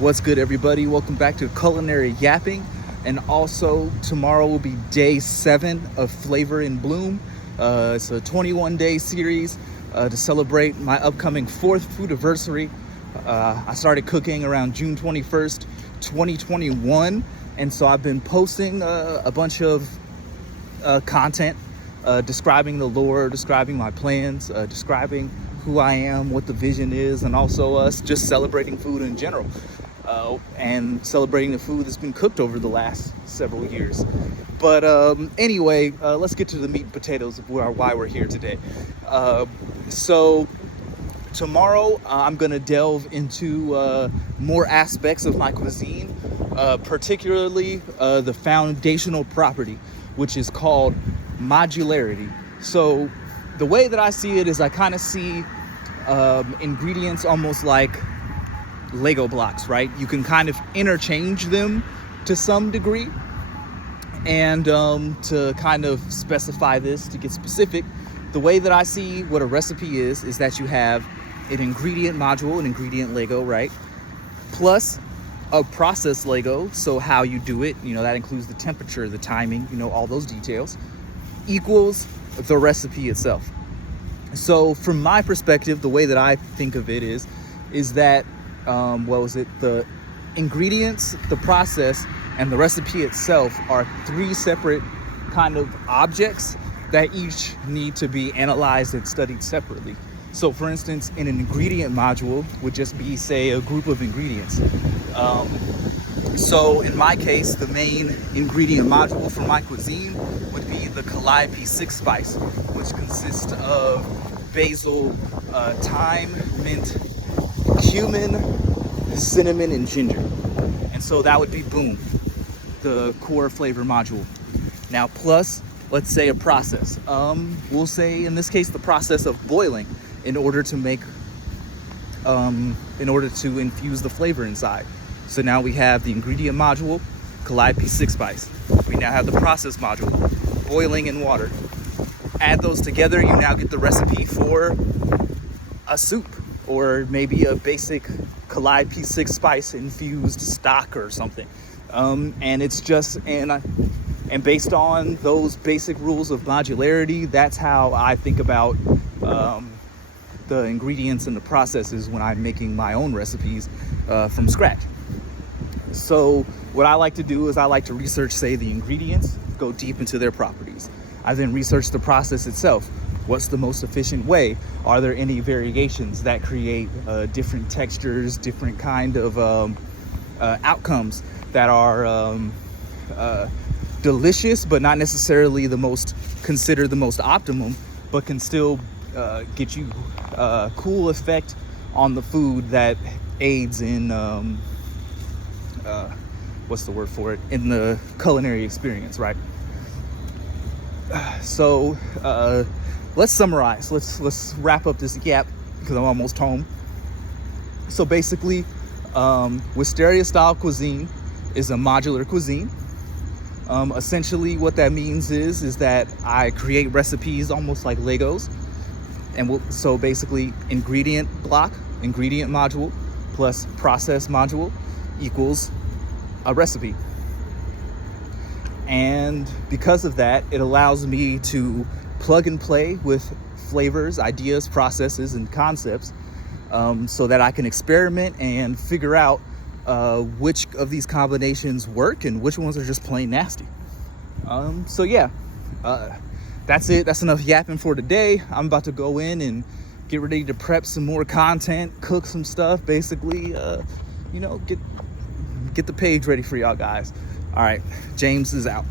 What's good, everybody? Welcome back to Culinary Yapping. And also, tomorrow will be day 7 of Flavor in Bloom. It's a 21-day series to celebrate my upcoming 4th food anniversary. I started cooking around June 21st, 2021. And so I've been posting a bunch of content describing the lore, describing my plans, describing who I am, what the vision is, and also us just celebrating food in general. And celebrating the food that's been cooked over the last several years. But anyway, let's get to the meat and potatoes of why we're here today. So tomorrow I'm going to delve into more aspects of my cuisine, particularly the foundational property, which is called modularity. So the way that I see it is I kind of see ingredients almost like Lego blocks, right? You can kind of interchange them to some degree. And to kind of specify this, to get specific, the way that I see what a recipe is that you have an ingredient module, an ingredient Lego, right? Plus a process Lego, so how you do it, that includes the temperature, the timing, all those details, equals the recipe itself. So from my perspective, the way that I think of it is that the ingredients, the process, and the recipe itself are 3 separate kind of objects that each need to be analyzed and studied separately. So for instance, in an ingredient module would just be, say, a group of ingredients. So in my case, the main ingredient module for my cuisine would be the Calliope 6 spice, which consists of basil, thyme, mint, cumin, cinnamon, and ginger. And so that would be boom, the core flavor module. Now plus, let's say a process. We'll say in this case the process of boiling in order to infuse the flavor inside. So now we have the ingredient module, Calliope 6 spice. We now have the process module, boiling in water. Add those together, you now get the recipe for a soup, or maybe a basic Calliope 6 spice infused stock or something. And it's just, and based on those basic rules of modularity, that's how I think about the ingredients and the processes when I'm making my own recipes from scratch. So what I like to do is I like to research, say, the ingredients, go deep into their properties. I then research the process itself. What's the most efficient way? Are there any variations that create different textures, different kind of outcomes that are delicious, but not necessarily considered the most optimum, but can still get you a cool effect on the food that aids in in the culinary experience, right? So let's summarize. Let's wrap up this yap because I'm almost home. So basically, Wisteria style cuisine is a modular cuisine. Essentially what that means is that I create recipes almost like Legos. And so basically ingredient block, ingredient module plus process module equals a recipe. And because of that, it allows me to plug and play with flavors, ideas, processes, and concepts so that I can experiment and figure out which of these combinations work and which ones are just plain nasty. So yeah, that's it. That's enough yapping for today. I'm about to go in and get ready to prep some more content, cook some stuff, basically, get the page ready for y'all guys. All right, James is out.